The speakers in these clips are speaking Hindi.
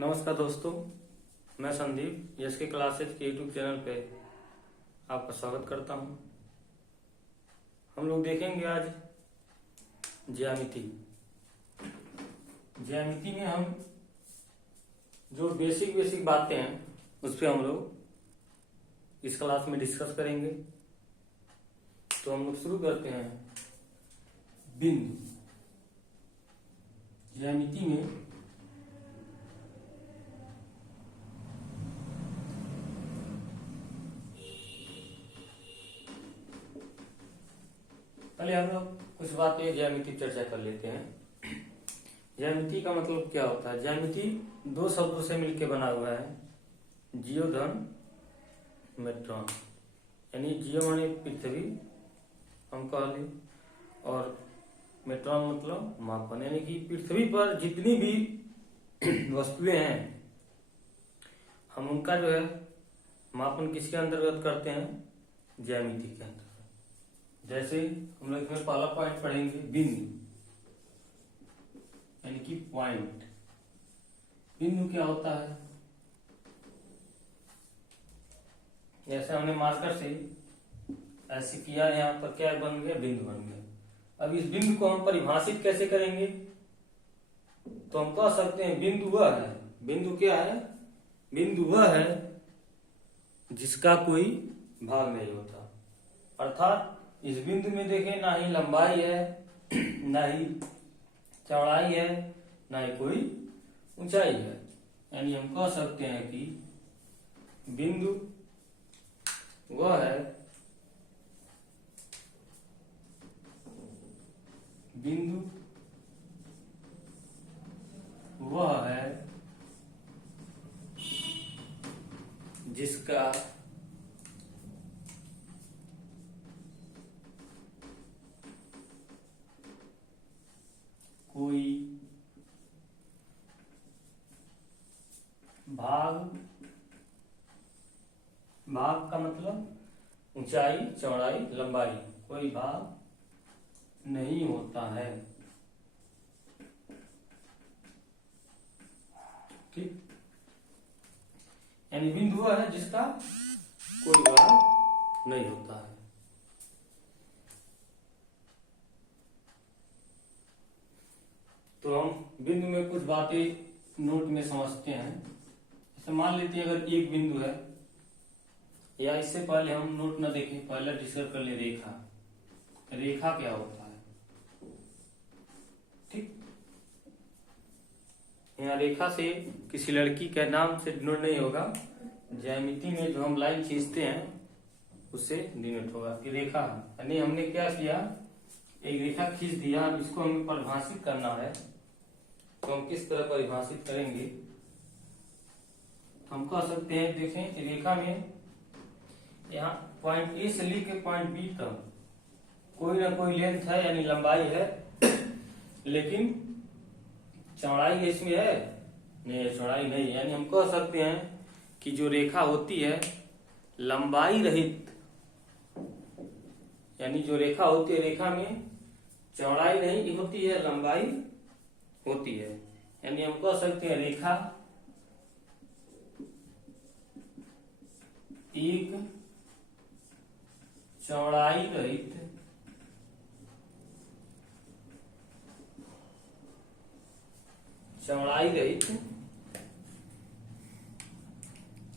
नमस्कार दोस्तों, मैं संदीप यस के क्लासेज के यूट्यूब चैनल पे आपका स्वागत करता हूं। हम लोग देखेंगे आज ज्यामिति। ज्यामिति में हम जो बेसिक बातें हैं उस पर हम लोग इस क्लास में डिस्कस करेंगे। तो हम लोग शुरू करते हैं। बिंदु ज्यामिति में पहले हम लोग कुछ बातें ज्यामिति चर्चा कर लेते हैं। ज्यामिति का मतलब क्या होता है? ज्यामिति दो शब्दों से मिलकर बना हुआ है, जियो धन मेट्रॉन। यानी जियो माने पृथ्वी हम कह लें, और मेट्रॉन मतलब मापन। यानी कि पृथ्वी पर जितनी भी वस्तुएं हैं हम उनका जो है मापन किसके अंतर्गत करते हैं? ज्यामिति के अंतर्गत। जैसे हम लोग इसमें पहला पॉइंट पढ़ेंगे, बिंदु यानी कि पॉइंट। बिंदु क्या होता है? जैसे हमने मार्कर से ऐसे किया, यहाँ पर क्या बन गया? बिंदु बन गया। अब इस बिंदु को हम परिभाषित कैसे करेंगे? तो हम कह सकते हैं बिंदु वह है। बिंदु क्या है? बिंदु वह है जिसका कोई भाग नहीं होता। अर्थात इस बिंदु में देखें, ना ही लंबाई है, ना ही चौड़ाई है, ना ही कोई ऊंचाई है। यानी हम कह सकते हैं कि बिंदु वह है, बिंदु वह है जिसका कोई भाग का मतलब ऊंचाई, चौड़ाई, लंबाई, कोई भाग नहीं होता है। ठीक। यानी बिंदु वह है जिसका कोई भाग नहीं होता है। तो हम बिंदु में कुछ बातें नोट में समझते हैं। जैसे मान लेते हैं अगर एक बिंदु है, या इससे पहले हम नोट न देखें, पहले डिस्कस कर ले रेखा। रेखा क्या होता है? ठीक। यहाँ रेखा से किसी लड़की के नाम से डिनोट नहीं होगा, ज्यामिति में जो हम लाइन खींचते हैं उससे डिनोट होगा कि रेखा। यानी हमने क्या किया, एक रेखा खींच दिया। अब इसको हमें परिभाषित करना है, तो हम किस तरह परिभाषित करेंगे? हम कह सकते हैं, देखें रेखा में यहाँ पॉइंट ए से लेकर पॉइंट बी तक कोई ना कोई लेंथ है, यानी लंबाई है, लेकिन चौड़ाई इसमें है नहीं, चौड़ाई नहीं। यानी हम कह सकते हैं कि जो रेखा होती है लंबाई रहित, यानी जो रेखा होती है, रेखा में चौड़ाई नहीं होती है, लंबाई होती है। यानी हम कह सकते हैं रेखा एक चौड़ाई रहित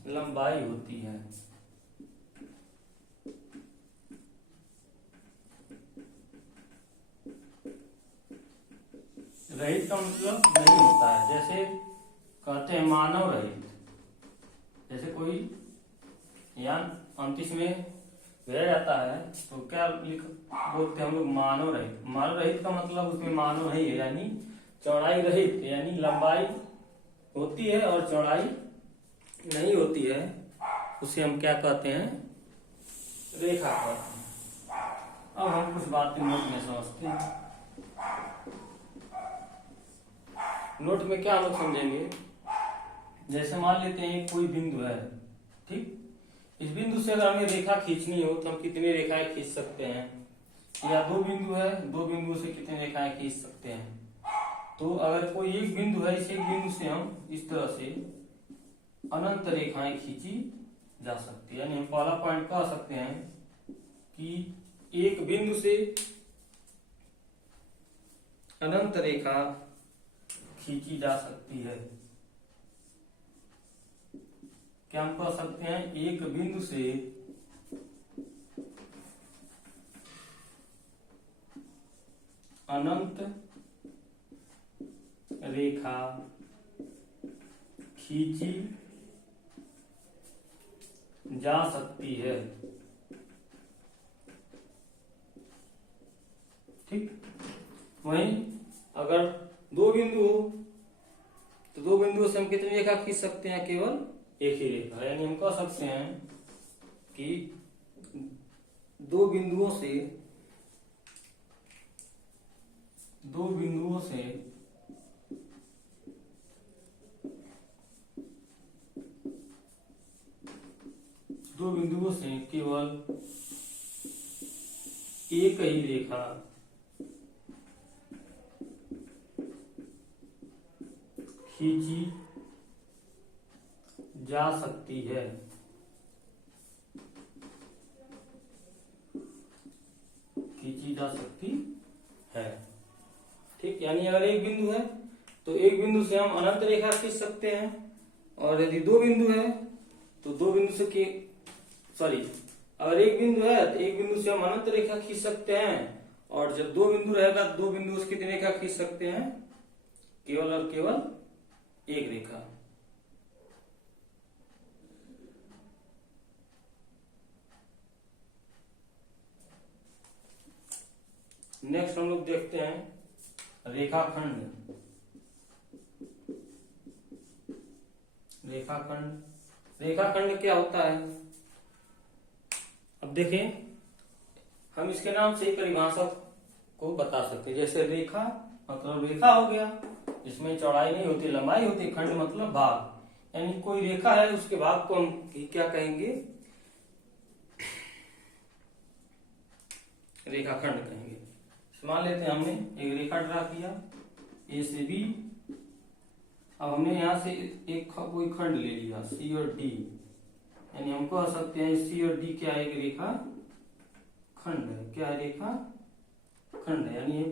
लंबाई होती है। रहित का मतलब नहीं होता है। जैसे कहते हैं मानव रहित, जैसे कोई यान अंतरिक्ष में भेजा जाता है तो क्या बोलते हैं हम लोग? मानव रहित। मानव रहित का मतलब उसमें मानव नहीं है, यानी चौड़ाई रहित, यानी लंबाई होती है और चौड़ाई नहीं होती है, उसे हम क्या कहते हैं? रेखा कहते हैं। अब हम कुछ बातें नोट में समझते हैं। नोट में क्या हम लोग समझेंगे? जैसे मान लेते हैं कोई बिंदु है, ठीक। इस बिंदु से अगर हमें रेखा खींचनी हो तो हम कितनी रेखाएं खींच सकते हैं? या दो बिंदु है, दो बिंदु से कितनी रेखाएं खींच सकते हैं? तो अगर कोई एक बिंदु है, इस एक बिंदु से हम इस तरह से अनंत रेखाएं खींची जा सकती है। यानी हम पहला पॉइंट कह सकते हैं कि एक बिंदु से अनंत रेखा खींची जा सकती है। क्या हम कह सकते हैं? एक बिंदु से अनंत रेखा खींची जा सकती है। ठीक। वहीं अगर दो बिंदु हो तो दो बिंदुओं से हम कितनी रेखा खींच सकते हैं? केवल एक ही रेखा। यानी हम कह सकते हैं कि दो बिंदुओं से दो बिंदुओं से केवल एक ही रेखा खींची जा सकती है। खींची जा सकती है। ठीक। यानी अगर एक बिंदु है तो एक बिंदु से हम अनंत रेखा खींच सकते हैं, और यदि दो बिंदु है तो दो बिंदु से अगर एक बिंदु है तो एक बिंदु से हम अनंत रेखा खींच सकते हैं, और जब दो बिंदु रहेगा तो दो बिंदु से कितनी रेखा खींच सकते हैं? केवल और केवल एक रेखा। नेक्स्ट हम लोग देखते हैं रेखाखंड। रेखाखंड क्या होता है? अब देखें, हम इसके नाम से परिभाषा को बता सकते हैं। जैसे रेखा मतलब रेखा हो गया, इसमें चौड़ाई नहीं होती, लंबाई होती। खंड मतलब भाग। यानी कोई रेखा है, उसके भाग को हम क्या कहेंगे? रेखाखंड कहेंगे। मान लेते हैं हमने एक रेखा ड्रा किया ए से बी। अब हमने यहां से एक कोई खंड ले लिया सी और डी। यानी हम कह सकते हैं सी और डी क्या है? एक रेखा खंड है। क्या है? रेखा खंड है। यानी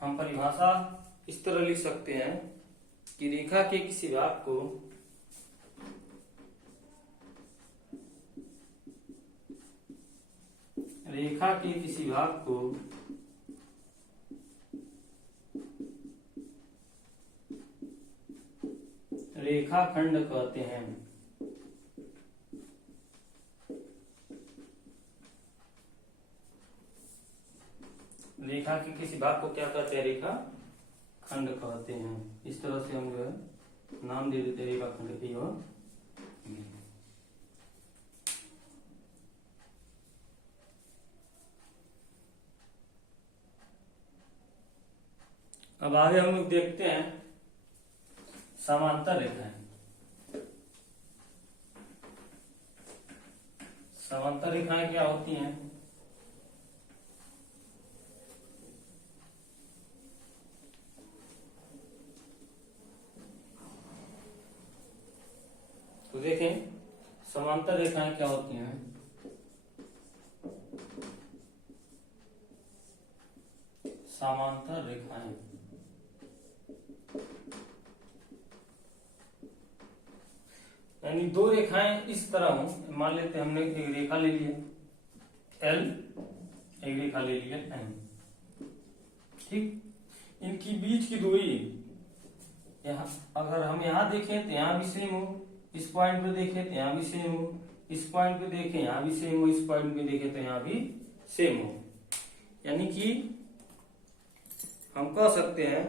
हम परिभाषा इस तरह लिख सकते हैं कि रेखा के किसी भाग को रेखाखंड कहते हैं। रेखा के किसी भाग को क्या कहते हैं? रेखा खंड कहते हैं। इस तरह से हम जो है नाम दे देते हैं रेखाखंड की। और अब आगे हम लोग देखते हैं समांतर रेखाएं। समांतर रेखाएं क्या होती हैं? तो देखें समांतर रेखाएं क्या होती हैं। समांतर रेखाएं यानी दो रेखाएं इस तरह हो। मान लेते हैं हमने एक रेखा ले लिया एल, एक रेखा ले लिया एम। ठीक। इनकी बीच की दूरी यहाँ, अगर हम यहाँ देखें तो यहाँ भी सेम हो, इस पॉइंट पे देखें तो यहाँ भी सेम हो, इस पॉइंट पे देखें यहाँ भी सेम हो, इस पॉइंट पे देखें तो यहाँ भी सेम हो। यानी कि हम कह सकते हैं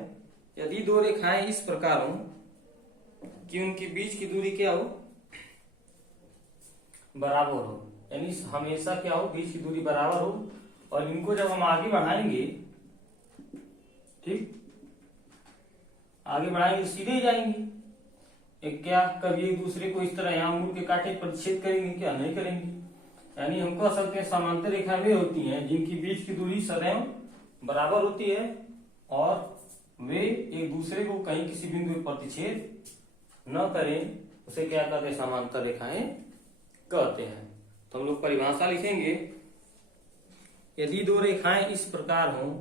यदि दो रेखाएं इस प्रकार हो कि उनके बीच की दूरी क्या हो? बराबर हो। यानी हमेशा क्या हो? बीच की दूरी बराबर हो। और इनको जब हम आगे बढ़ाएंगे, ठीक, आगे बढ़ाएंगे सीधे ही जाएंगे। एक क्या कभी एक दूसरे को इस तरह यहाँ मुड़ के काटे प्रतिच्छेद करेंगे? क्या नहीं करेंगे। यानी हम कह सकते हैं समांतर रेखाएं वे होती हैं जिनकी बीच की दूरी सदैव बराबर होती है और वे एक दूसरे को कहीं किसी बिंदु पर प्रतिच्छेद न करें उसे क्या कहते हैं, समांतर रेखाएं कहते हैं। तो हम लोग परिभाषा लिखेंगे, यदि दो रेखाएं इस प्रकार हों,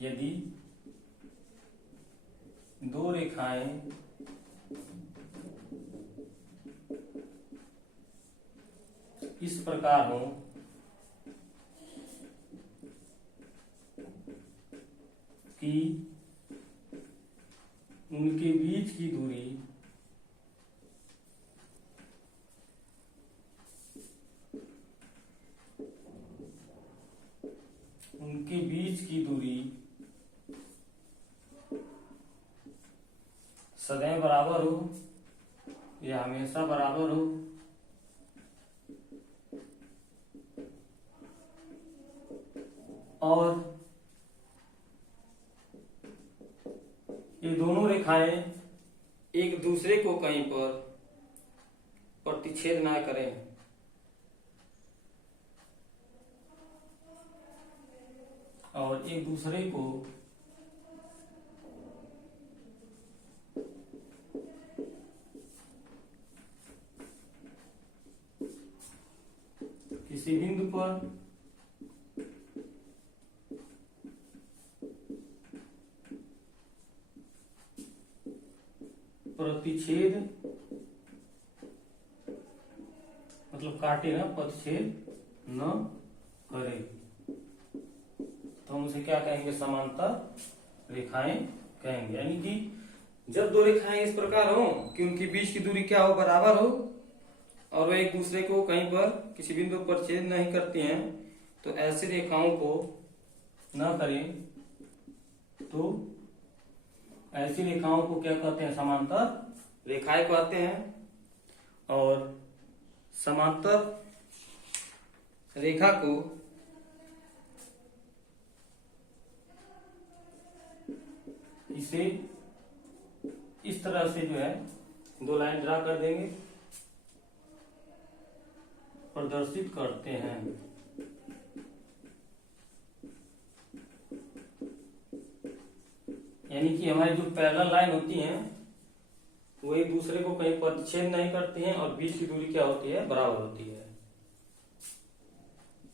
यदि दो रेखाएं इस प्रकार हों कि उनके बीच की दूरी सदैव बराबर हो या हमेशा बराबर हो, और ये दोनों रेखाएं एक दूसरे को कहीं पर प्रतिच्छेद ना करें, और एक दूसरे को किसी बिंदु पर प्रतिच्छेद मतलब काटे ना, प्रतिच्छेद न करे, तो हम उसे क्या कहेंगे, समांतर रेखाएं कहेंगे। यानी कि जब दो रेखाएं इस प्रकार हो कि उनके बीच की दूरी क्या हो, बराबर हो, और वे एक दूसरे को कहीं पर किसी बिंदु पर छेद नहीं करती हैं, तो ऐसी रेखाओं को न करें, तो ऐसी रेखाओं को क्या कहते हैं, समांतर रेखाएं कहते हैं। और समांतर रेखा को इसे इस तरह से जो है दो लाइन ड्रा कर देंगे, प्रदर्शित करते हैं। यानी कि हमारी जो पैरेलल लाइन होती हैं वो एक दूसरे को कहीं प्रतिच्छेद नहीं करती हैं, और बीच की दूरी क्या होती है, बराबर होती है।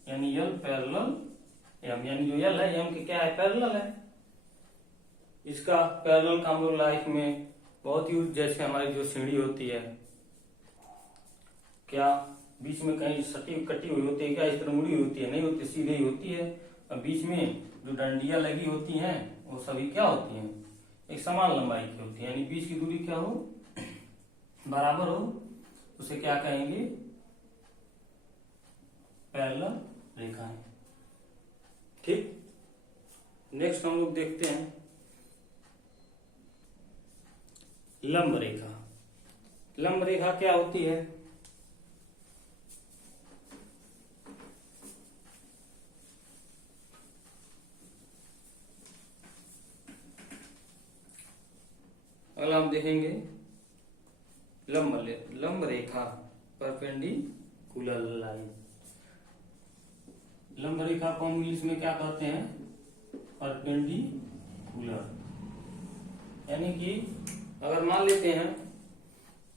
यानी यल पैरेलल एम, यानी जो यल है एम के क्या है, पैरेलल है। इसका पैरेलल का हम लोग लाइफ में बहुत यूज, जैसे हमारी जो सीढ़ी होती है, क्या बीच में कहीं सटी कटी हुई होती है क्या, इस तरह मुड़ी होती है, नहीं होती, सीधी होती है। और बीच में जो डंडियां लगी होती हैं वो सभी क्या होती हैं, एक समान लंबाई की होती है। यानी बीच की दूरी क्या हो, बराबर हो, उसे क्या कहेंगे, पैरेलल रेखाएं। ठीक, नेक्स्ट हम लोग देखते हैं लंब रेखा। लंब रेखा क्या होती है, अगला हम देखेंगे लंब रेखा, परपेंडिकुलर लाइन। लंब रेखा को हम इंग्लिश में क्या कहते हैं, परपेंडिकुलर। यानी कि अगर मान लेते हैं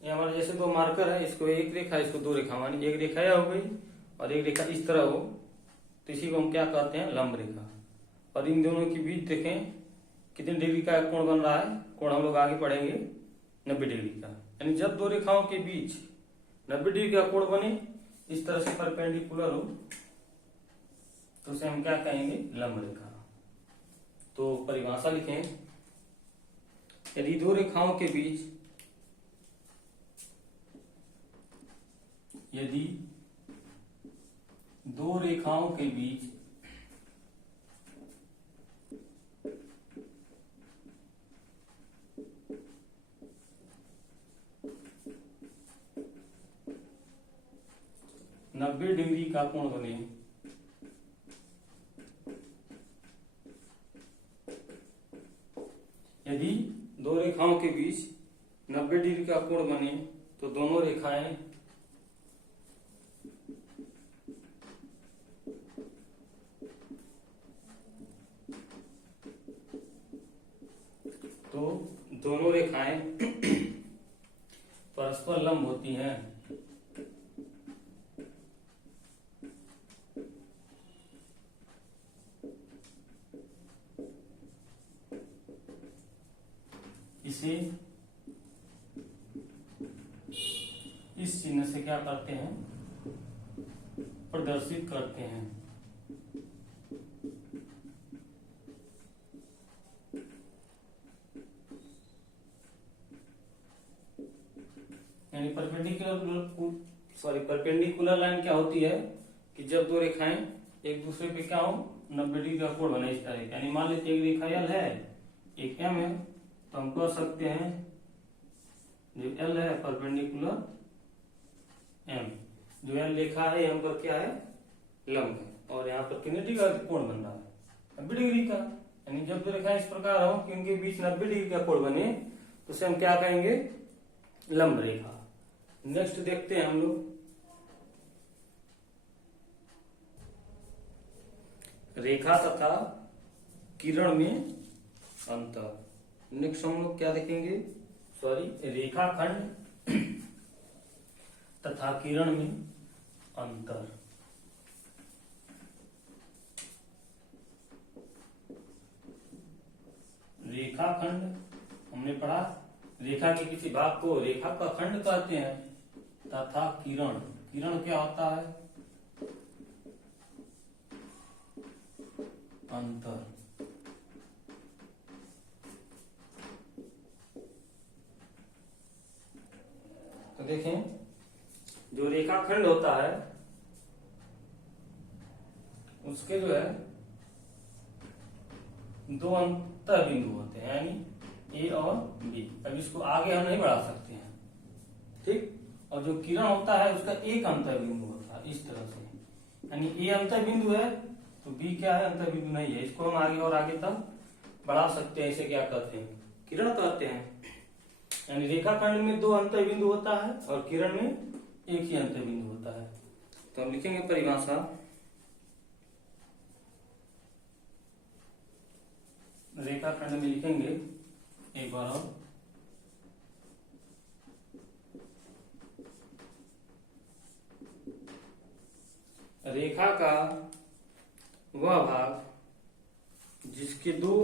ये हमारे जैसे दो मार्कर है, इसको एक रेखा, इसको दो रेखा, मानी एक रेखा यह हो गई और एक रेखा इस तरह हो, तो इसी को हम क्या कहते हैं, लंब रेखा। और इन दोनों के बीच देखें कितने डिग्री का कोण बन रहा है, कोण हम लोग आगे पढ़ेंगे 90 डिग्री का। यानी जब दो रेखाओं के बीच 90 डिग्री का कोण बने, इस तरह से परपेंडिकुलर हो, तो उसे हम क्या कहेंगे, लंब रेखा। तो परिभाषा लिखें, यदि दो रेखाओं के बीच, यदि दो रेखाओं के बीच नब्बे डिग्री का कोण बने, यदि दो रेखाओं के बीच 90 डिग्री का कोण बने, तो दोनों रेखाएं तो दोनों रेखाएं परस्पर लंब होती हैं। इसे इस चिन्ह से क्या करते हैं, प्रदर्शित करते हैं। यानी परपेंडिकुलर लाइन क्या होती है कि जब दो रेखाएं एक दूसरे पे क्या हो, 90 डिग्री का कोण बने इस तरह। यानी मान लेते एक रेखा एल है, एक एम है, तो हम कह सकते हैं जो एल है परपेंडिकुलर एम, जो एल रेखा है यहाँ पर क्या है, लंब है, और यहाँ पर कितने डिग्री का कोण बन रहा है, 90 डिग्री का। यानी जब दो रेखाएं इस प्रकार हो कि उनके बीच 90 डिग्री का कोण बने तो उसे हम क्या कहेंगे, लंब रेखा। नेक्स्ट देखते हैं हम लोग रेखा तथा किरण में अंतर। नेक्स्ट हम लोग क्या देखेंगे, रेखाखंड तथा किरण में अंतर। रेखाखंड हमने पढ़ा, रेखा के किसी भाग को रेखा का खंड कहते हैं, तथा किरण, किरण क्या होता है, अंतर। तो देखें जो रेखाखंड होता है उसके जो है दो अंतर बिंदु होते हैं, यानी ए और बी। अब इसको आगे हम नहीं बढ़ा सकते हैं, ठीक। और जो किरण होता है उसका एक अंतर बिंदु होता है इस तरह से, यानी ए अंतर बिंदु है तो बी क्या है, अंतर बिंदु नहीं है। इसको हम आगे और आगे तक बढ़ा सकते हैं, इसे क्या कहते हैं, किरण कहते हैं। यानी रेखाखंड में दो अंतर बिंदु होता है और किरण में एक ही अंतर बिंदु होता है। तो हम लिखेंगे परिभाषा, रेखाखंड में लिखेंगे एक बार और, रेखा का वह भाग जिसके दो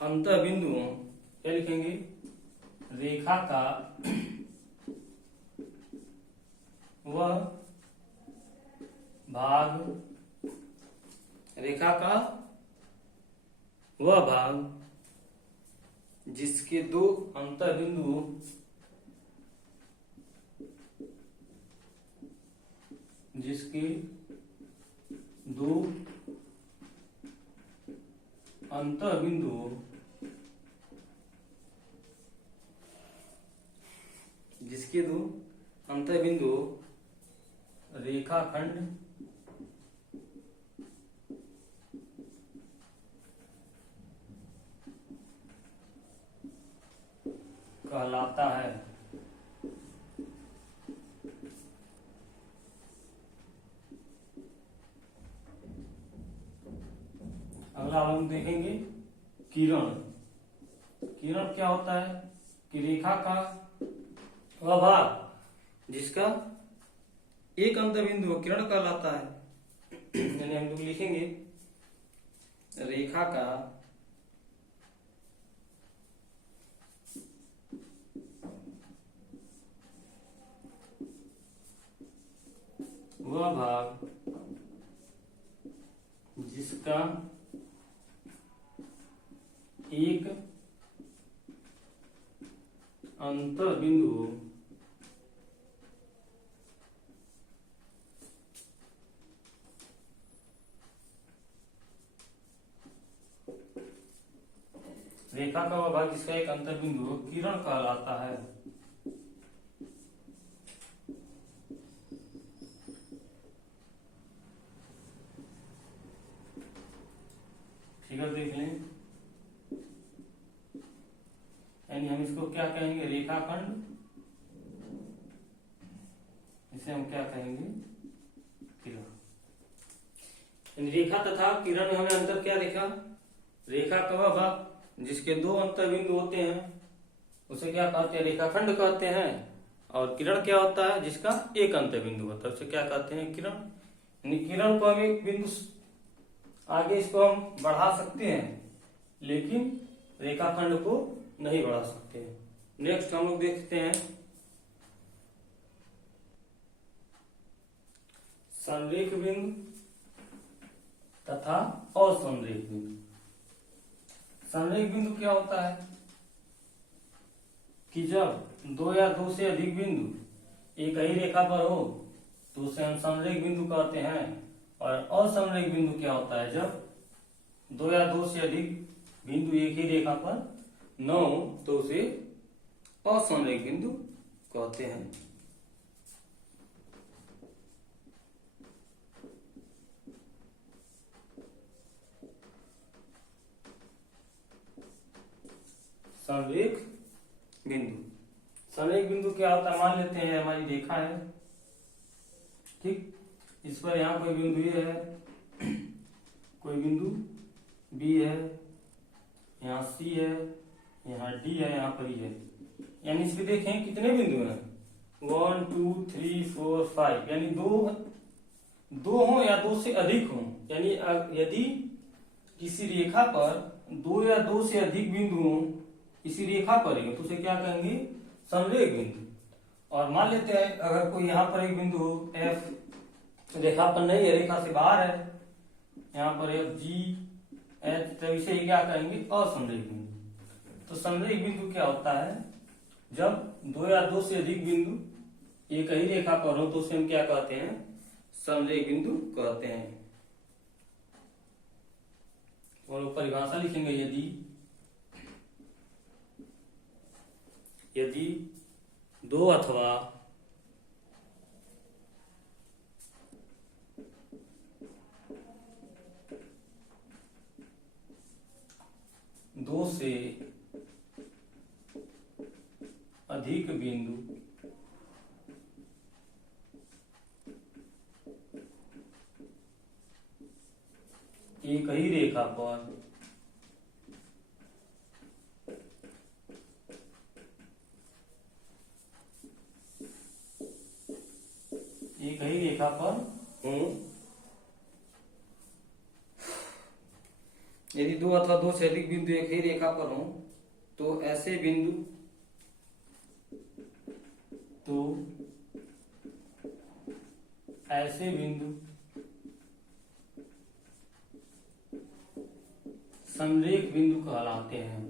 अंतर बिंदुओं, क्या लिखेंगे, रेखा का वह भाग, रेखा का वह भाग जिसके दो अंतर बिंदु जिसके दो अंतर बिंदु जिसके दो अंतर बिंदु रेखाखंड कहलाता है। अगला हम देखेंगे किरण। किरण क्या होता है कि रेखा का वह भाग जिसका एक अंतर बिंदु किरण कहलाता है। यानी हम लोग लिखेंगे रेखा का वह भाग जिसका एक अंतर बिंदु रेखा का वह भाग जिसका एक अंतर बिंदु किरण कहलाता है। फिगर देख लें, यानी हम इसको क्या कहेंगे, रेखाखंड, इसे हम क्या कहेंगे, किरण। यानी रेखा तथा किरण में हमें अंतर क्या देखा, रेखा का वह भाग जिसके दो अंतर्बिंदु होते हैं उसे क्या कहते हैं? रेखाखंड कहते हैं। और किरण क्या होता है? जिसका एक अंतर्बिंदु होता है उसे क्या कहते हैं? किरण। यानी किरण को हम एक बिंदु आगे इसको हम बढ़ा सकते हैं, लेकिन रेखाखंड को नहीं बढ़ा सकते हैं। नेक्स्ट हम लोग देखते हैं संरेख बिंदु तथा असंरेख बिंदु। संरेख बिंदु क्या होता है कि जब दो या दो से अधिक बिंदु एक ही रेखा पर हो तो उसे हम संरेख बिंदु कहते हैं। और असंरेख बिंदु क्या होता है? जब दो या दो से अधिक बिंदु एक ही रेखा पर न हो तो उसे असंरेख बिंदु कहते हैं। संरेख बिंदु। संरेख बिंदु क्या होता है? मान लेते हैं हमारी रेखा है, ठीक, इस पर यहाँ कोई बिंदु ए है, कोई बिंदु बी है, यहाँ सी है, यहाँ डी है, यहाँ पर ई है। यानी इसके देखें कितने बिंदु हैं? 1 2 3 4 5। यानी दो हो या दो से अधिक हो। यानी यदि किसी रेखा पर दो या दो से अधिक बिंदु हो इसी रेखा पर ही तो उसे क्या कहेंगे? संरेख बिंदु। और मान लेते हैं अगर कोई यहाँ पर एक बिंदु हो एफ, रेखा पर नहीं है, रेखा से बाहर है, यहाँ पर एफ जी एच, तो इसे ही क्या कहेंगे? असंरेख बिंदु। तो संरेख बिंदु क्या होता है? जब दो या दो से अधिक बिंदु एक ही रेखा पर हो तो उसे हम क्या कहते हैं? संरेख बिंदु कहते हैं। और परिभाषा लिखेंगे, यदि दो अथवा दो से अधिक बिंदु एक ही रेखा पर हूं, यदि दो अथवा दो से अधिक बिंदु एक ही रेखा पर हों तो ऐसे बिंदु संरेख बिंदु कहलाते हैं।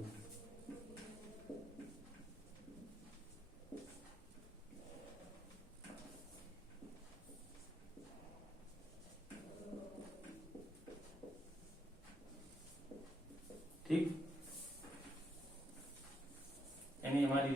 ठीक, यानी हमारी